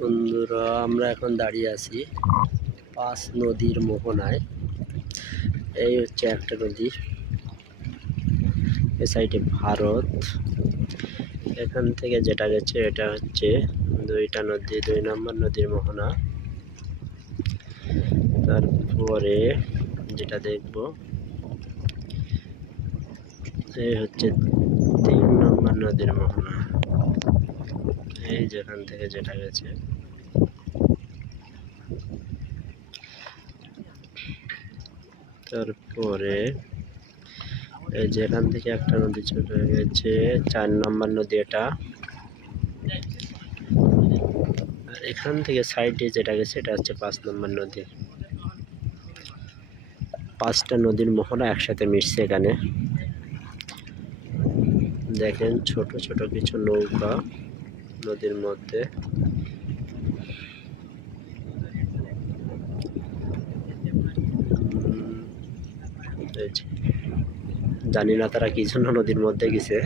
বন্ধুরা, আমরা এখন দাঁড়িয়ে আছি পাঁচ নদীর মোহনায়। এই হচ্ছে একটা নদী, এ সাইডে ভারত। এখান থেকে যেটা গেছে এটা হচ্ছে দুইটা নদী, 2 নম্বর নদীর মোহনা। তারপরে যেটা দেখব এই হচ্ছে 3 নম্বর নদীর মোহনা। এই যেখান থেকে যেটা গেছে তারপরে এই যেখান থেকে একটা নদী চলে গেছে 4 নম্বর নদী এটা। আর এখান থেকে সাইডে যেটা গেছে এটা হচ্ছে 5 নম্বর নদী। 5টা নদীর মোহনা একসাথে মিশছে এখানে। দেখেন ছোট ছোট কিছু নৌকা নদীর মধ্যে। জানি না তারা কি জন্য নদীর মধ্যে গেছে।